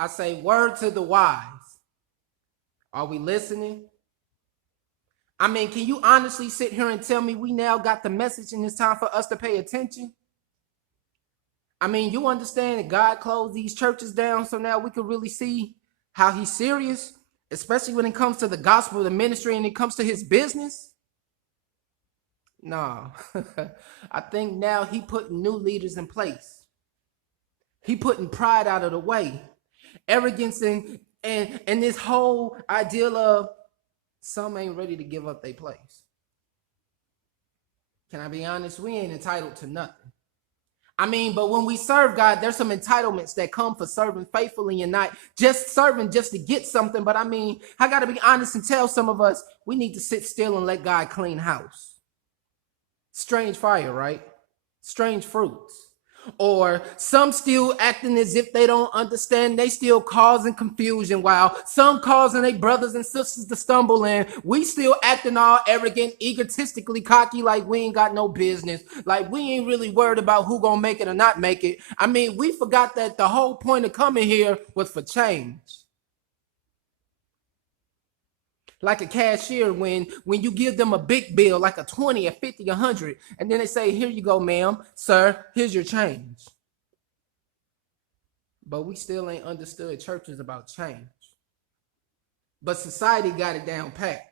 I say, word to the wise. Are we listening? I mean, can you honestly sit here and tell me we now got the message and it's time for us to pay attention? I mean, you understand that God closed these churches down so now we can really see how he's serious, especially when it comes to the gospel, the ministry, and it comes to his business? No. I think now he putting new leaders in place. He putting pride out of the way. Arrogance and this whole ideal of some ain't ready to give up their place. Can I be honest? We ain't entitled to nothing. I mean, but when we serve God, there's some entitlements that come for serving faithfully and not just serving just to get something. But I mean, I got to be honest and tell some of us we need to sit still and let God clean house. Strange fire, right? Strange fruits. Or some still acting as if they don't understand. They still causing confusion, while some causing their brothers and sisters to stumble, and we still acting all arrogant, egotistically cocky, like we ain't got no business, like we ain't really worried about who gonna make it or not make it. I mean, we forgot that the whole point of coming here was for change. Like a cashier, when you give them a big bill, like a 20, a 50, 100, and then they say, here you go, ma'am, sir, here's your change. But we still ain't understood churches about change. But society got it down pat.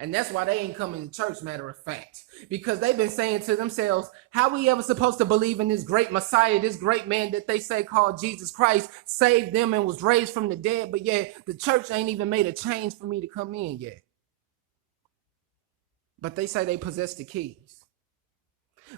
And that's why they ain't coming to church, matter of fact. Because they've been saying to themselves, how we ever supposed to believe in this great Messiah, this great man that they say called Jesus Christ, saved them and was raised from the dead, but yet the church ain't even made a change for me to come in yet. But they say they possess the keys.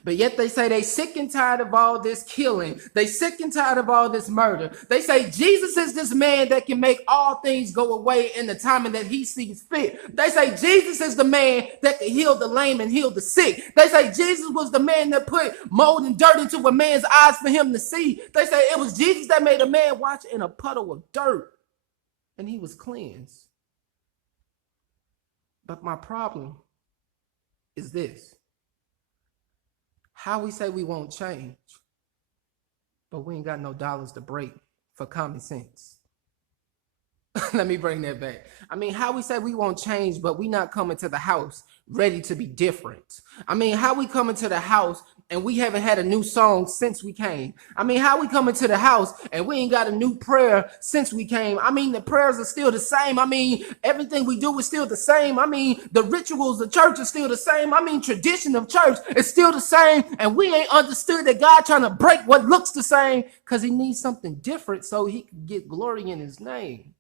But yet they say they sick and tired of all this killing. They sick and tired of all this murder. They say Jesus is this man that can make all things go away in the timing that he sees fit. They say Jesus is the man that can heal the lame and heal the sick. They say Jesus was the man that put mold and dirt into a man's eyes for him to see. They say it was Jesus that made a man watch in a puddle of dirt and he was cleansed. But my problem is this. How we say we won't change, but we ain't got no dollars to break for common sense. Let me bring that back. I mean, how we say we won't change, but we not coming to the house ready to be different. I mean, how we coming to the house and we haven't had a new song since we came. I mean, how we coming to the house and we ain't got a new prayer since we came. I mean, the prayers are still the same. I mean, everything we do is still the same. I mean, the rituals of church are still the same. I mean, tradition of church is still the same. And we ain't understood that God trying to break what looks the same because he needs something different so he can get glory in his name.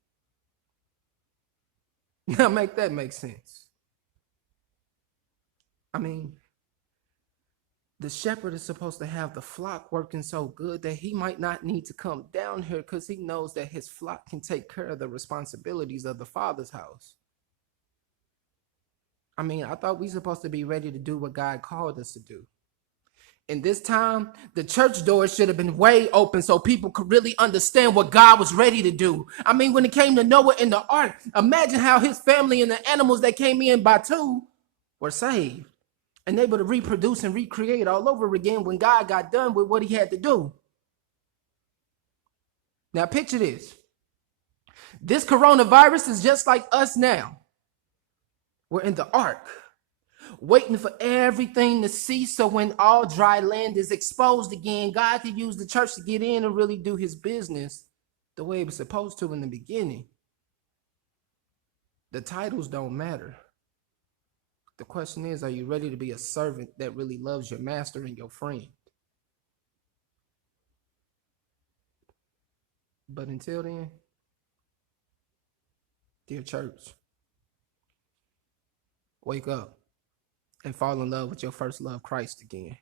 Now make that make sense. I mean, the shepherd is supposed to have the flock working so good that he might not need to come down here because he knows that his flock can take care of the responsibilities of the Father's house. I mean, I thought we supposed to be ready to do what God called us to do. In this time, the church doors should have been way open so people could really understand what God was ready to do. I mean, when it came to Noah and the ark, imagine how his family and the animals that came in by two were saved and able to reproduce and recreate all over again when God got done with what he had to do. Now picture this. This coronavirus is just like us now. We're in the ark, waiting for everything to cease so when all dry land is exposed again, God could use the church to get in and really do his business the way it was supposed to in the beginning. The titles don't matter. The question is, are you ready to be a servant that really loves your master and your friend? But until then, dear church, wake up and fall in love with your first love, Christ, again.